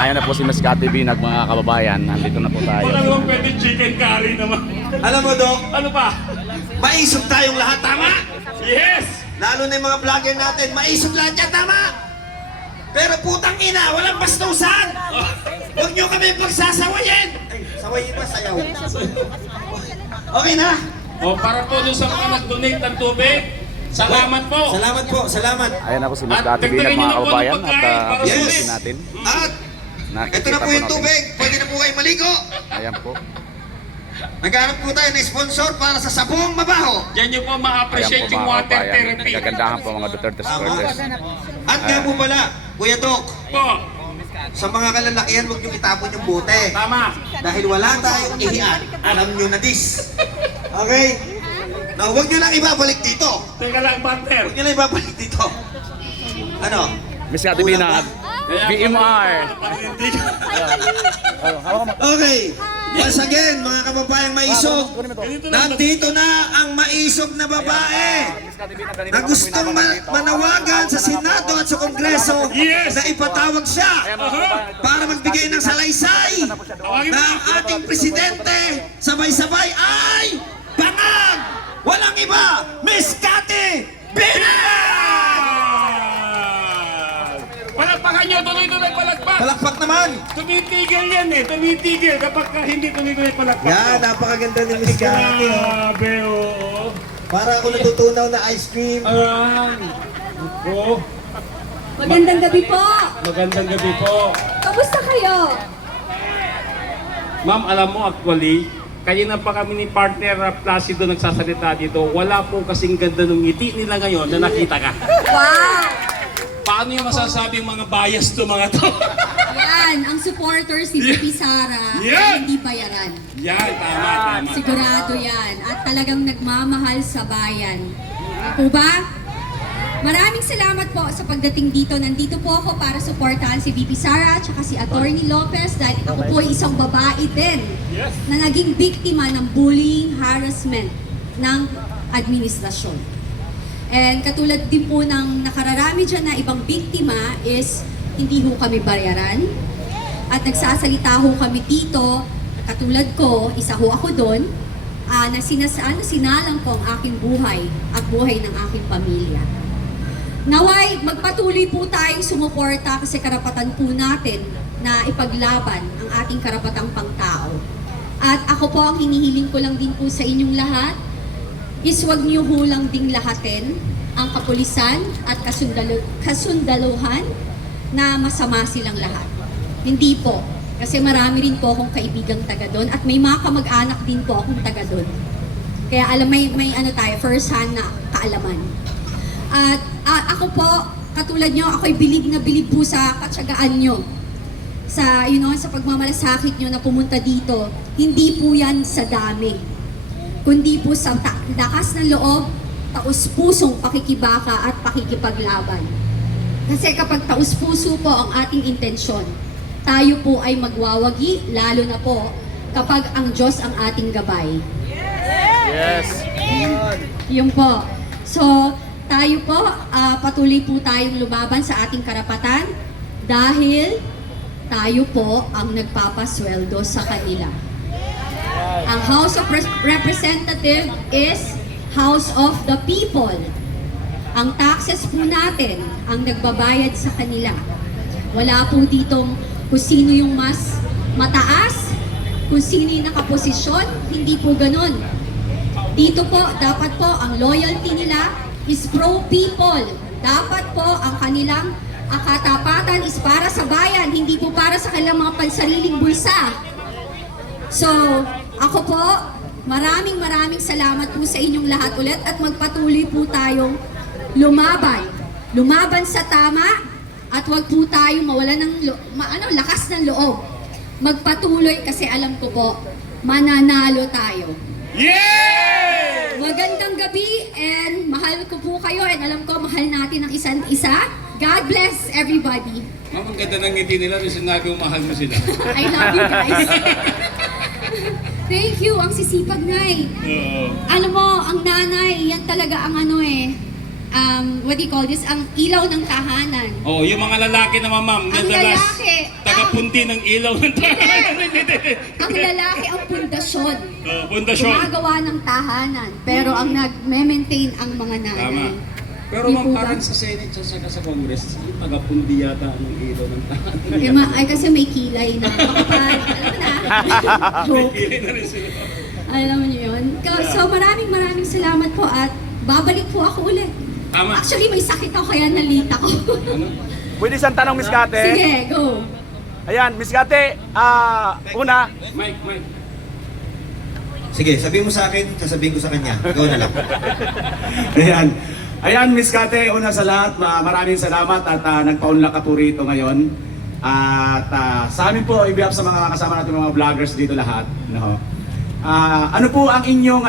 Ayan na po si Miss Cathy Binag, mga kababayan. Nandito na po tayo. Wala naman pwede chicken curry naman. Alam mo, Dok, Ano pa? maisog tayong lahat, tama? Yes! Lalo na yung mga vlogger natin, maisog lahat yan, tama? Pero putang ina, walang bastusan! Huwag nyo kami pagsasawayin! Ay, sawayin ba? Sayaw. Okay na? O, para po doon sa mga nag-donate ng tubig, salamat po. Salamat po, salamat. Ayan na po si Miss At Cathy Binag, dagdagan nyo mga na po kababayan. ng At pagkain para sa ayusin ulit. natin. At Nakikita ito na po yung natin. tubig, pwede na po kayo maligo. Ayan po. Naghanap po tayo ng sponsor para sa sabong mabaho. Diyan nyo po Ayan ma-appreciate po, yung mga water kababayan. therapy. Gagandahan po mga Duterte supporters. At nga po pala, Kuya Dok, Po, sa mga kalalakihan, huwag nyo itapon yung bote. tama. Dahil wala tayong ihian, alam nyo na this. Okay? Now, huwag nyo lang ibabalik dito. Teka lang, partner. Huwag nyo lang ibabalik dito. Ano? Miss Cathy Binag, BMR. Okay. Once again, mga kababayang maisog, nandito na ang maisog na babae na gustong manawagan sa Senado at sa Kongreso na ipatawag siya para magbigay ng salaysay na ang ating presidente sabay-sabay ay Bangag! Walang iba, Miss Cathy Binag! Palakpakan nyo, tuloy-tuloy palakpak. Palakpak naman! Tumitigil yan eh, tumitigil kapag hindi tuloy-tuloy palakpak. Yan, napakaganda ni Miss Cathy. Grabe, oo. Para ako natutunaw na ice cream. Ayan. Oo. Magandang gabi po! Magandang gabi po. Kamusta kayo? Ma'am, alam mo actually, kanina pa kami ni partner Placido nagsasalita dito, wala po kasing ganda ng ngiti nila ngayon na nakita ka. Wow! Paano yung masasabi yung mga bias to mga to? Yan, ang supporters ni Pipi Sara Yan! hindi bayaran. Yan, tama. Sigurado yan. At talagang nagmamahal sa bayan. Po ba? Maraming salamat po sa pagdating dito. Nandito po ako para suportahan si VP Sara at saka si Attorney Lopez dahil ako po ay isang babae din Yes. na naging biktima ng bullying, harassment ng administrasyon. And katulad din po ng nakararami dyan na ibang biktima is hindi ho kami bayaran. At nagsasalita ho kami dito, katulad ko, isa ho ako doon, na sinalang ko ang aking buhay at buhay ng aking pamilya. Naway, magpatuloy po tayong sumuporta kasi karapatan po natin na ipaglaban ang ating karapatang pangtao. At ako po, ang hinihiling ko lang din po sa inyong lahat, is wag niyo hulang ding lahatin ang kapulisan at kasundaluhan na masama silang lahat. Hindi po. Kasi marami rin po akong kaibigang taga doon at may mga kamag-anak din po akong taga doon. Kaya alam, may ano tayo, first hand na kaalaman. At ako po, katulad nyo, ako'y bilib na bilib po sa katsagaan nyo. Sa, sa pagmamalasakit nyo na pumunta dito, hindi po yan sa dami, kundi po sa lakas ng loob, taus-pusong pakikibaka at pakikipaglaban. Kasi kapag taus-puso po ang ating intensyon, tayo po ay magwawagi, lalo na po kapag ang Diyos ang ating gabay. Yes. Yun po. So, tayo po, patuloy po tayong lumaban sa ating karapatan dahil tayo po ang nagpapasweldo sa kanila. Ang House of Representatives is House of the People. Ang taxes po natin ang nagbabayad sa kanila. Wala po ditong kung sino yung mas mataas, kung sino yung nakaposisyon, hindi po ganun. Dito po, dapat po ang loyalty nila is pro-people. Dapat po ang kanilang katapatan is para sa bayan, hindi po para sa kanilang mga pansariling bulsa. So, ako po, maraming salamat po sa inyong lahat ulit at magpatuloy po tayong lumaban. Lumaban sa tama at wag po tayong mawala ng lakas ng loob. Magpatuloy kasi alam ko po, mananalo tayo. Yeah! Magandang gabi and mahal ko po kayo and alam ko mahal natin ang isa't isa. God bless everybody. Ma'am, ang ganda ng ngiti nila nung sinabi mahal mo sila. I love you guys. Thank you, ang sisipag, Nay. Ano mo, ang nanay, yan talaga ang what do you call this? Ang ilaw ng tahanan. Oh, yung mga lalaki naman, ma'am, Ang lalaki, taga pundi ng ilaw ng tahanan. Ang lalaki ang pundasyon. Pundasyon. Gumagawa ng tahanan. Pero ang nag-maintain ang mga nanay. Tama. Pero Di ma'am, po ba? parang sa Senate, sa Congress, yung taga-pundi yata ng ilaw ng tahanan. Ay kasi may kilay na. Makapal. Alam mo na. Joke. Hindi na rin sila. Alam niyo yun. So maraming salamat po at babalik po ako ulit. Tama. Actually may sakit ako kaya nalita ko. Pwede isang tanong, Miss Kate? Sige, go. Ayan, Miss Kate, una, Mike. Sige, sabihin mo sa akin, sasabihin ko sa kanya. Ikaw na lang. Ayan, Miss Kate, una sa lahat, maraming salamat at nagpaunlak ka po rito ngayon. At sa amin po, i-behalf sa mga kasama natin mga vloggers dito lahat. No? Ano po ang inyong,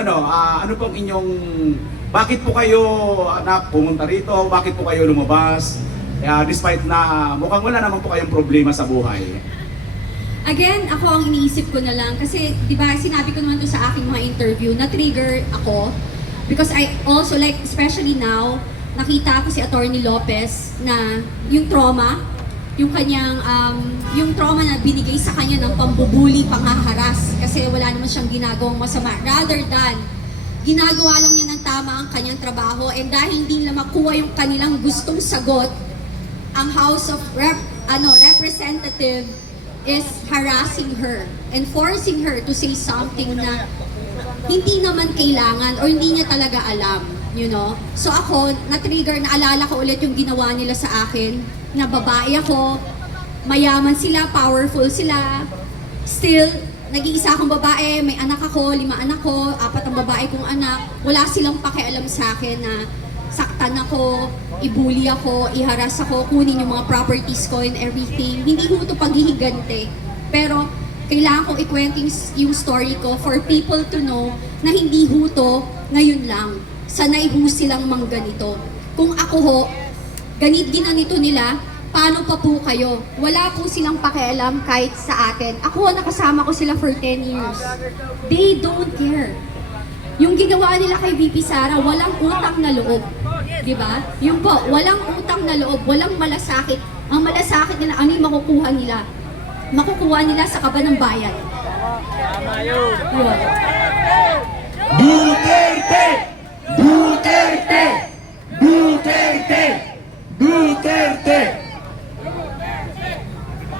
bakit po kayo pumunta rito? Bakit po kayo lumabas? Despite na mukhang wala naman po kayong problema sa buhay. Again, ako ang iniisip ko na lang kasi 'di ba sinabi ko naman to sa aking mga interview na trigger ako because I also like especially now nakita ko si Attorney Lopez na yung trauma, yung kanyang yung trauma na binigay sa kanya ng pambubuli, panghaharas kasi wala naman siyang ginagawang masama rather than ginagawa lang niya ng tama ang kanyang trabaho and dahil hindi nila makuha yung kanilang gustong sagot, ang House of Representative is harassing her and forcing her to say something na hindi naman kailangan or hindi niya talaga alam, you know? So ako, na-trigger, naalala ko ulit yung ginawa nila sa akin, na babae ako, mayaman sila, powerful sila, still, nag-iisa akong babae, may anak ako, 5 anak ko, 4 ang babae kong anak, wala silang pakialam sa akin na saktan ako, ibuli ako, iharas ako, kunin yung mga properties ko and everything. Hindi ko ito paghihigante. Pero kailangan kong ikwento yung story ko for people to know na hindi ho to ngayon lang. Sanay ho silang mangganito. Kung ako ho, ginanito nila, paano pa po kayo? Wala po silang pakialam kahit sa akin. Ako, nakasama ko sila for 10 years. They don't care. Yung ginawa nila kay VP Sara, walang utang na loob. Diba? Yung po, walang utang na loob, walang malasakit. Ang malasakit nila, ano yung makukuha nila? Makukuha nila sa kaba ng bayan. Yun. Duterte! Duterte! Duterte! Duterte!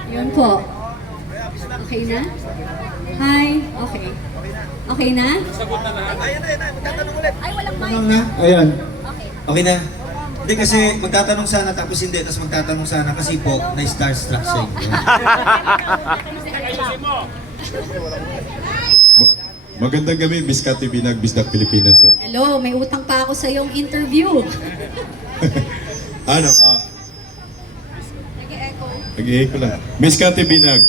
Yun po. Okay na? Hi? Okay. Okay na? Ay, walang mic. Ano na? Ayan. Okay. Okay na. Hindi kasi magtatanong sana tapos hindi, tapos magtatanong sana kasi po na starstruck siya. Magandang gabi, Miss Kate Binag, Bisdak Pilipinas. Oh. Hello, may utang pa ako sa iyong interview. Ano? Nag-echo. Nag-i-echo lang. Miss Kate Binag,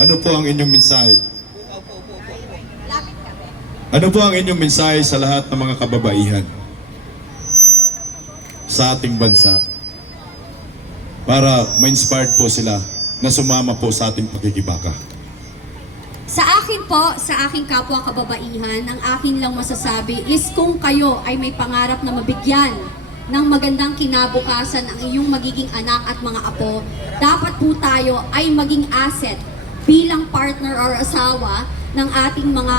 ano po ang inyong mensahe? Lapit ka. Ano po ang inyong mensahe sa lahat ng mga kababaihan sa ating bansa para ma-inspired po sila na sumama po sa ating pakikibaka? Sa akin po, sa aking kapwa kababaihan, ang akin lang masasabi is kung kayo ay may pangarap na mabigyan ng magandang kinabukasan ang iyong magiging anak at mga apo, dapat po tayo ay maging asset bilang partner or asawa ng ating mga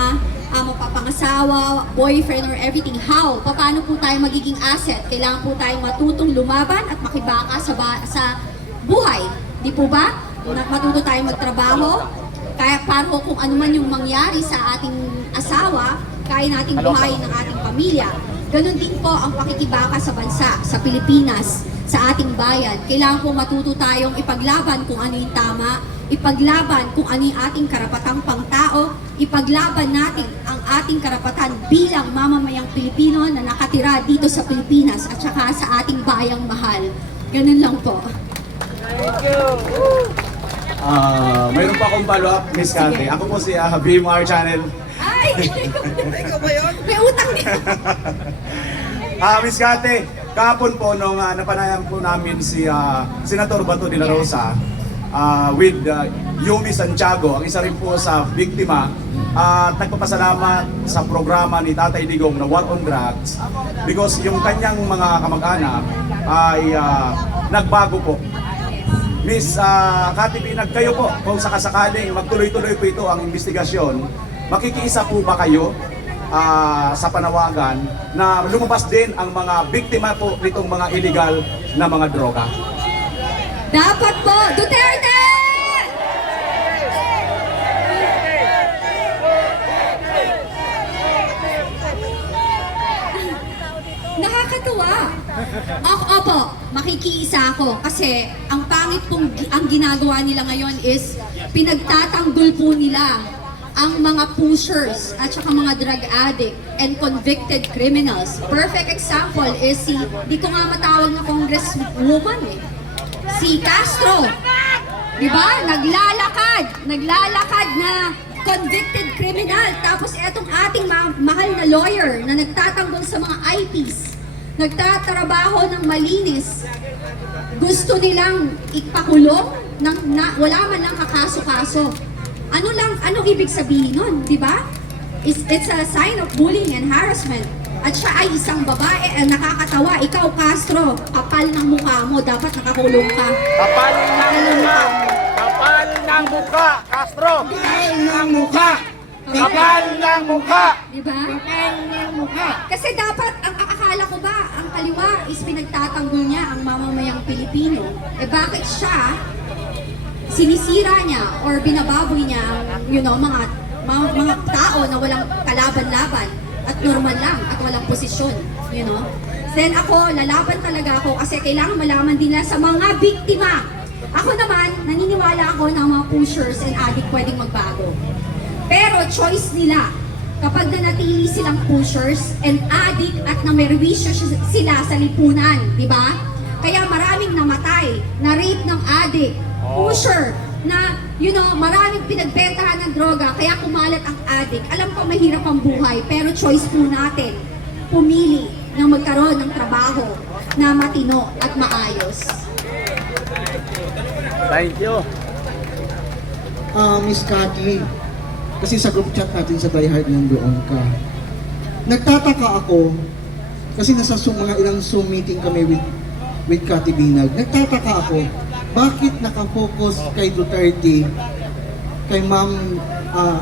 mapapangasawa, boyfriend or everything. How? Paano po tayo magiging asset? Kailangan po tayong matutong lumaban at makibaka sa buhay. Di po ba? Matuto tayong magtrabaho, kaya para kung ano man yung mangyari sa ating asawa, kaya nating buhayin ng ating pamilya. Ganon din po ang pakikibaka sa bansa, sa Pilipinas, sa ating bayan. Kailangan po matuto tayong ipaglaban kung ano yung tama, ipaglaban kung ano yung ating karapatang pangtao, ipaglaban natin ang ating karapatan bilang mamamayang Pilipino na nakatira dito sa Pilipinas at saka sa ating bayang mahal. Ganun lang po. Mayroon pa akong follow-up, Miss Kate. Ako po si BMR Channel. Ay! Ikaw ba yun? May utang dito. Miss Kate, kahapon po nung napanayan po namin si Senator Bato de la Rosa with Yumi Santiago, ang isa rin po sa biktima, at nagpapasalamat sa programa ni Tatay Digong na War on Drugs because yung kanyang mga kamag-anak ay nagbago po. Miss Cathy Binag, kayo po, kung sakasakaling magtuloy-tuloy po ito ang investigasyon, makikiisa po ba kayo sa panawagan na lumabas din ang mga biktima po nitong mga illegal na mga droga? Dapat po, Duterte! Nakakatuwa. Opo, makikiisa ako kasi ang pangit pong ang ginagawa nila ngayon is pinagtatanggol po nila ang mga pushers at saka mga drug addict and convicted criminals. Perfect example is di ko nga matawag na congresswoman si Castro. Di ba? Naglalakad na convicted criminal. Tapos etong ating mahal na lawyer na nagtatanggol sa mga IPs, nagtatrabaho ng malinis, gusto nilang ipakulong wala man lang kakaso-kaso. Anong ibig sabihin nun, di ba? It's a sign of bullying and harassment. At siya ay isang babae, nakakatawa. Ikaw, Castro, kapal ng mukha mo, dapat nakakulong ka. Kapal ng mukha! Kapal ng mukha! Castro! Kapal ng mukha! Kapal ng mukha! Di ba? Kapal ng mukha! Kasi dapat, ang akala ko ba, ang kaliwa is pinagtatanggol niya ang mamamayang Pilipino. Bakit siya sinisira niya or binababoy niya ang, mga tao na walang kalaban-laban at normal lang at walang posisyon, Then ako, lalaban talaga ako kasi kailangan malaman din nila sa mga biktima. Ako naman, naniniwala ako na mga pushers and addict pwedeng magbago. Pero choice nila. Kapag nanatili silang pushers and addict at namerwisyo sila sa lipunan, di ba? Kaya maraming namatay, na rape ng addict, pusher, na, maraming pinagbentahan ng droga, kaya kumalat ang addict. Alam ko mahirap ang buhay, pero choice po natin pumili na magkaroon ng trabaho na matino at maayos. Thank you. Miss Cathy, kasi sa group chat natin sa Die Hard nandoon ka. Nagtataka ako, kasi nasa mga ilang Zoom meeting kami with Cathy Binag. Nagtataka ako, bakit nakafocus kay Duterte, kay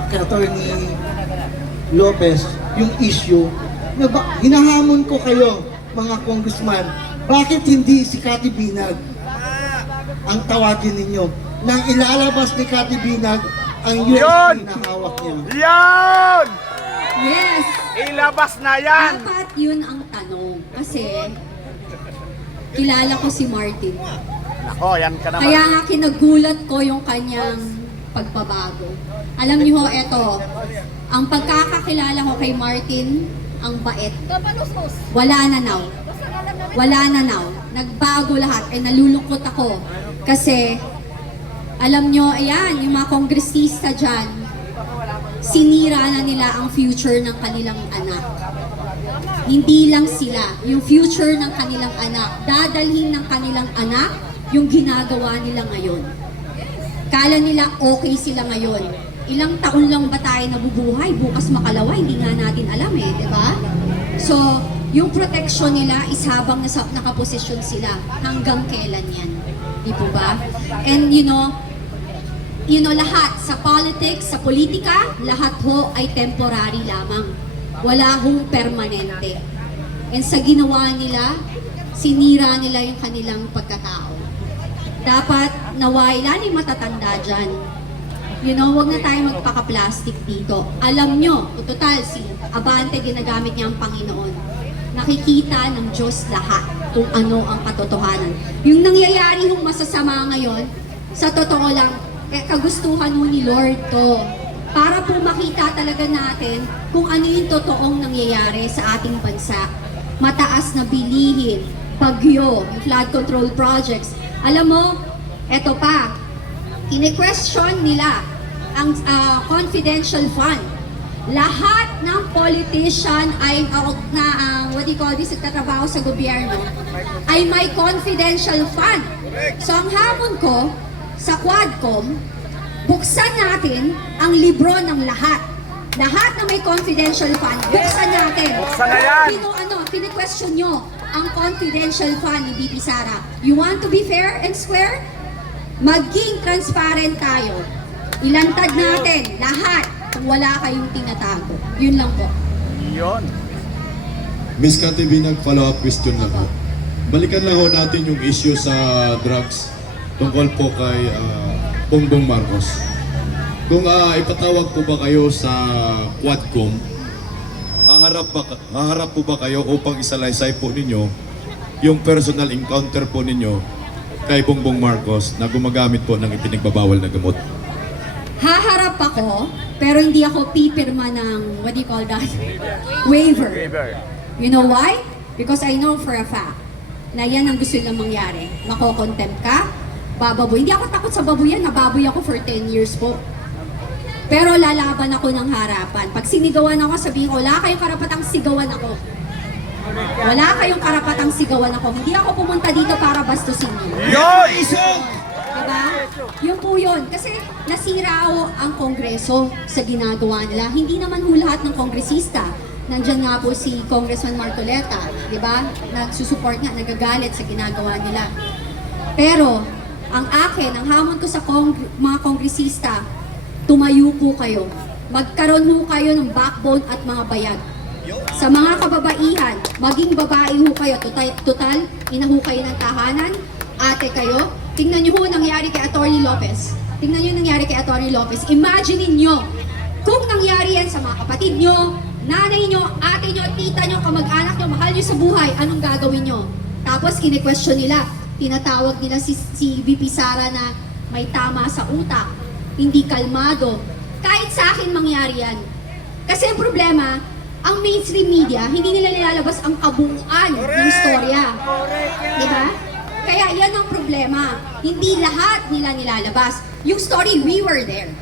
kay Attorney Lopez, yung issue, hinahamon ko kayo, mga congressman, bakit hindi si Cathy Binag ang tawagin ninyo? Nang ilalabas ni Cathy Binag ang USB na hawak niya. Yan! Yes! Ilabas na yan! Dapat yun ang tanong. Kasi, kilala ko si Martin. Nako, yan ka naman. Kaya nga kinagulat ko yung kanyang pagbabago. Alam niyo ho, eto, ang pagkakakilala ko kay Martin, ang bait. Wala na now. Wala na now. Nagbago lahat. Nalulungkot ako. Kasi, alam nyo, ayan, yung mga kongresista dyan, sinira na nila ang future ng kanilang anak. Hindi lang sila, yung future ng kanilang anak, dadalhin ng kanilang anak yung ginagawa nila ngayon. Kala nila okay sila ngayon. Ilang taon lang ba tayo nabubuhay? Bukas makalawa, hindi nga natin alam di ba? So, yung protection nila is habang nakaposisyon sila. Hanggang kailan yan? Di po ba? And lahat sa politics, sa politika, lahat ho ay temporary lamang. Wala hong permanente. And sa ginawa nila, sinira nila yung kanilang pagkatao. Dapat naway, lalo yung matatanda dyan. Huwag na tayo magpaka-plastic dito. Alam nyo, total, si Abante ginagamit niya ang Panginoon. Nakikita ng Diyos lahat kung ano ang katotohanan. Yung nangyayari hong masasama ngayon, sa totoo lang, kagustuhan mo ni Lord to. Para po makita talaga natin kung ano yung totoong nangyayari sa ating bansa. Mataas na bilihin, bagyo, yung flood control projects. Alam mo, eto pa, kine-question nila ang confidential fund. Lahat ng politician ay, nagtatrabaho sa gobyerno, ay may confidential fund. So ang hamon ko, sa Quadcom, buksan natin ang libro ng lahat. Lahat na may confidential fund, buksan natin. Buksan na yan! Kine-question nyo ang confidential fund ni BP Sara. You want to be fair and square? maging transparent tayo. Ilantad natin lahat kung wala kayong tinatago. Yun lang po. Yun. Miss Cathy Binag, follow-up question lang ho. Balikan lang ho natin yung issue sa drugs tungkol po kay Bongbong Marcos. Kung ipatawag po ba kayo sa Quadcom, haharap po ba kayo upang isalaysay po ninyo yung personal encounter po ninyo kay Bongbong Marcos na gumagamit po ng ipinagbabawal na gamot? Haharap ako, pero hindi ako pipirma ng, what do you call that? Waiver. You know why? Because I know for a fact na yan ang gusto nilang mangyari. Mako-contempt ka, bababoy. Hindi ako takot sa baboy yan, nababoy ako for 10 years po. Pero lalaban ako ng harapan. Pag sinigawan ako, sabihin ko, wala kayong karapatang sigawan ako. Wala kayong karapatang sigawan ako. Hindi ako pumunta dito para bastusin niyo. Yun! Isog! Diba? Yun po yun. Kasi nasira ang Kongreso sa ginagawa nila. Hindi naman ho lahat ng kongresista. Nandyan nga po si Congressman Marcoleta, diba? Nagsusupport nga, nagagalit sa ginagawa nila. Pero, ang akin, ang hamon ko sa mga kongresista, tumayo po kayo. Magkaroon ho kayo ng backbone at mga bayag. Sa mga kababaihan, maging babae ho kayo. Total, ina ho kayo ng tahanan, ate kayo. Tingnan nyo ho nangyari kay Atty. Lopez. Tingnan nyo nangyari kay Atty. Lopez. Imagine nyo, kung nangyari yan sa mga kapatid nyo, nanay nyo, ate nyo, tita nyo, kamag-anak nyo, mahal nyo sa buhay, anong gagawin nyo? Tapos kine-question nila, tinatawag nila si VP Sara na may tama sa utak, hindi kalmado. Kahit sa akin mangyari yan. Kasi ang problema, ang mainstream media, hindi nila nilalabas ang kabuuan ng istorya. Diba? Kaya yan ang problema. Hindi lahat nila nilalabas. Yung story, we were there.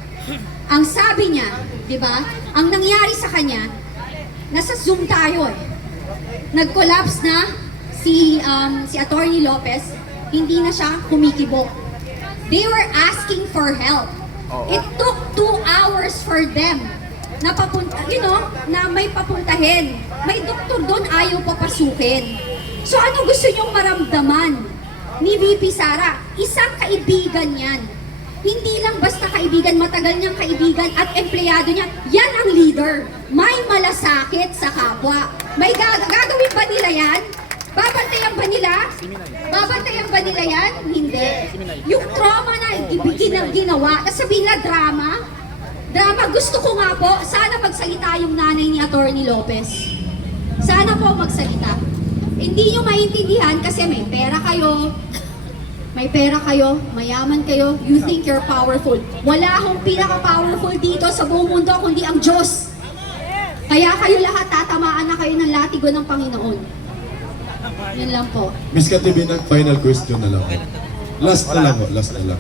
Ang sabi niya, diba, ang nangyari sa kanya, nasa Zoom tayo eh. Nag-collapse na si Atty. Lopez, hindi na siya kumikibok. They were asking for help. It took 2 hours for them na na may papuntahin. May doktor doon, ayaw papasukin. So ano gusto niyong maramdaman ni VP Sara? Isang kaibigan yan. Hindi lang basta kaibigan, matagal niyang kaibigan at empleyado niya. Yan ang leader. May malasakit sa kapwa. May gagawin ba nila yan? Babantayan ba nila? Babantayan ba nila yan? Hindi. Yung trauma na ginawa, sabihin na drama. Drama, gusto ko nga po, sana magsalita yung nanay ni Atty. Lopez. Sana po magsalita. Hindi nyo maintindihan kasi may pera kayo, mayaman kayo, you think you're powerful. Wala akong pinaka-powerful dito sa buong mundo kundi ang Diyos. Kaya kayo lahat tatamaan na kayo ng latigo ng Panginoon. Yan lang po. Miss Cathy Binag, final question na lang. Last na lang.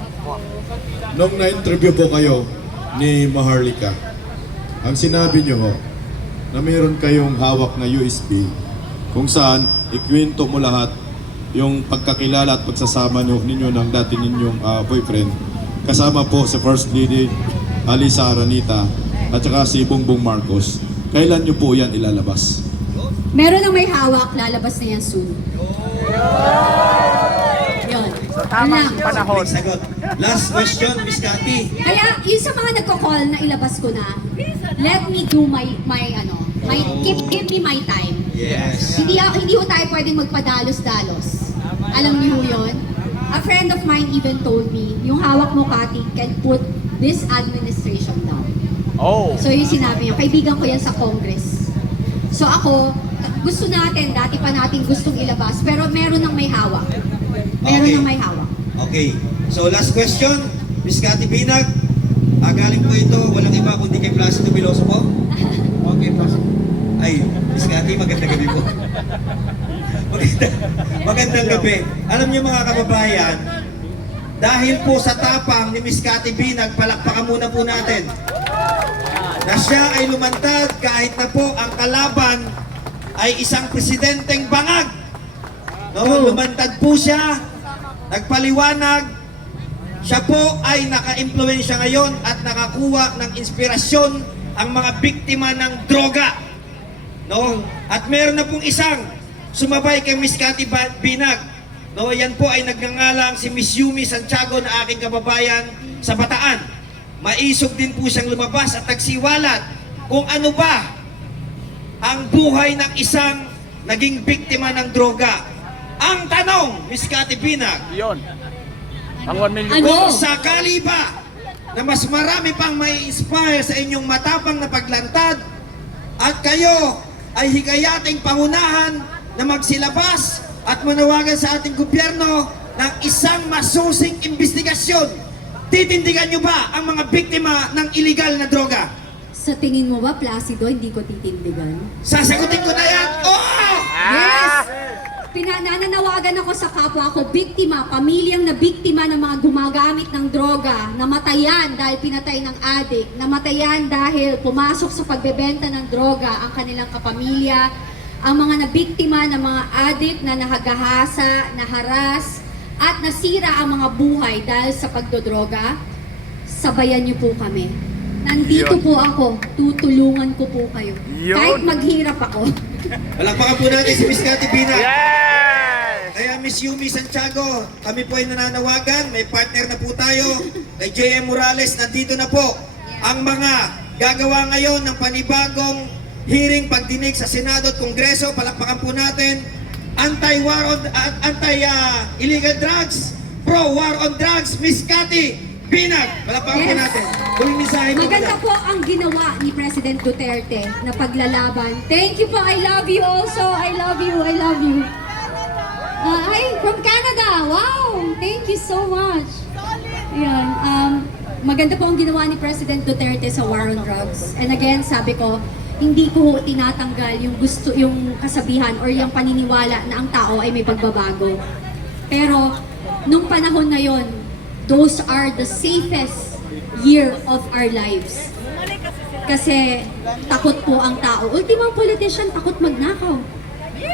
Nung na-interview po kayo ni Maharlika, ang sinabi niyo ho, na mayroon kayong hawak na USB kung saan ikwento mo lahat yung pagkakilala at pagsasama ninyo ng dati ninyong boyfriend kasama po si First Lady Alisa Aranita at saka si Bongbong Marcos. Kailan nyo po yan ilalabas? Meron ng may hawak, lalabas na yan soon. Yun. So tamang Yun lang. panahon. Sagot. Last question, Miss Cathy. Kaya yung sa mga nagko-call na ilabas ko na, let me do give me my time. Yes. Hindi ho tayo pwedeng magpadalos-dalos. Alam niyo ho yun? A friend of mine even told me, yung hawak mo, Cathy, can put this administration down. Oh. So yung sinabi niya, kaibigan ko yan sa Congress. So ako, gusto natin, dati pa natin gustong ilabas, pero meron ng may hawak. Meron ng may hawak. Okay. So last question, Miss Cathy Binag. Galing po ito, walang iba kundi kay Placido Biloso po. Okay, Placido. Ay, Miss Cathy, magandang gabi po. Magandang gabi. Alam niyo mga kababayan, dahil po sa tapang ni Miss Cathy Binag, palakpakan muna po natin na siya ay lumantad kahit na po ang kalaban ay isang presidenteng bangag. No, lumantad po siya, nagpaliwanag. Siya po ay naka-impluwensya ngayon at nakakuha ng inspirasyon ang mga biktima ng droga. No? At meron na pong isang sumabay kay Miss Cathy Binag No, yan po ay nagngangalang si Miss Yumi Santiago na aking kababayan sa Bataan. Maisog din po siyang lumabas at nagsiwalat kung ano ba ang buhay ng isang naging biktima ng droga. Ang tanong, Miss Cathy Binag, Yun. Ang 1 million. Ano? kung sakali ba na mas marami pang may inspire sa inyong matapang na paglantad at kayo ay hikayating pangunahan na magsilabas at manawagan sa ating gobyerno ng isang masusing investigasyon, titindigan nyo ba ang mga biktima ng illegal na droga? Sa tingin mo ba, Placido, hindi ko titindigan? Sasagutin ko na yan. Oo! Yes! Nananawagan ako sa kapwa ko, biktima, pamilyang na biktima ng mga gumagamit ng droga, namatayan dahil pinatay ng addict, namatayan dahil pumasok sa pagbebenta ng droga ang kanilang kapamilya, ang mga nabiktima ng mga addict na nahagahasa, naharas, at nasira ang mga buhay dahil sa pagdodroga, sabayan niyo po kami. Nandito po ako, tutulungan ko po kayo. Kahit maghirap ako. Palakpakan po natin si Miss Cathy Binag. Yes! Kaya Miss Yumi Santiago, kami po ay nananawagan, may partner na po tayo, kay JM Morales, nandito na po ang mga gagawa ngayon ng panibagong hearing pagdinig sa Senado at Kongreso. Palakpakan po natin, anti-war on, anti-illegal drugs, pro-war on drugs, Miss Cathy Binag. Palakpakan po Yes. natin. Huwag mensahe mo Maganda muna. po ang ginawa ni President Duterte na paglalaban. Thank you po. I love you also. I love you. I love you. Ay, from Canada. Wow. Thank you so much. Yan. Maganda po ang ginawa ni President Duterte sa war on drugs. And again, sabi ko, hindi ko tinatanggal yung gusto, yung kasabihan or yung paniniwala na ang tao ay may pagbabago. Pero, nung panahon na yon, those are the safest year of our lives. Kasi takot po ang tao. Ultimong politician, takot magnakaw.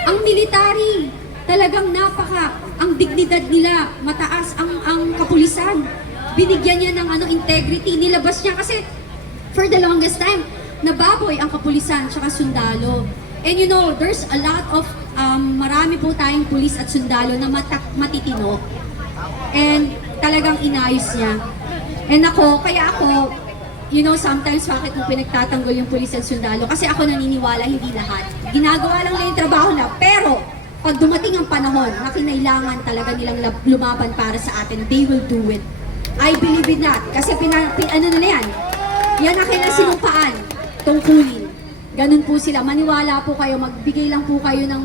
Ang military, talagang ang dignidad nila, mataas ang kapulisan. Binigyan niya ng integrity, nilabas niya kasi for the longest time, nababoy ang kapulisan tsaka sundalo. And you know, there's a lot of, marami po tayong pulis at sundalo na matitino. And talagang inayos niya. And kaya ako, you know, sometimes bakit mo pinagtatanggol yung pulis at sundalo? Kasi ako naniniwala, hindi lahat. Ginagawa lang nila yung trabaho na, pero pag dumating ang panahon na kinailangan talaga nilang lumaban para sa atin, they will do it. I believe in that. Kasi ano na yan? Yan ang kailang sinumpaan, tungkulin. Ganun po sila. Maniwala po kayo, magbigay lang po kayo ng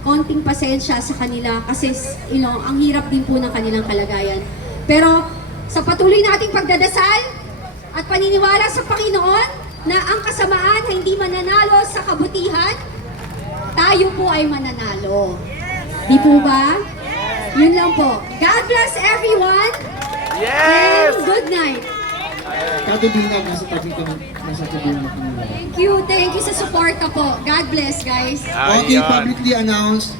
konting pasensya sa kanila kasi you know, ang hirap din po ng kanilang kalagayan. Pero sa patuloy nating pagdadasal at paniniwala sa Panginoon na ang kasamaan ay hindi mananalo sa kabutihan, tayo po ay mananalo. Di po ba? Yun lang po. God bless everyone Yes! and good night. Cathy Binag, nasa tabi ka nasa tabi mo kanila. Thank you sa suporta po. God bless, guys. Okay, Ayun. publicly announced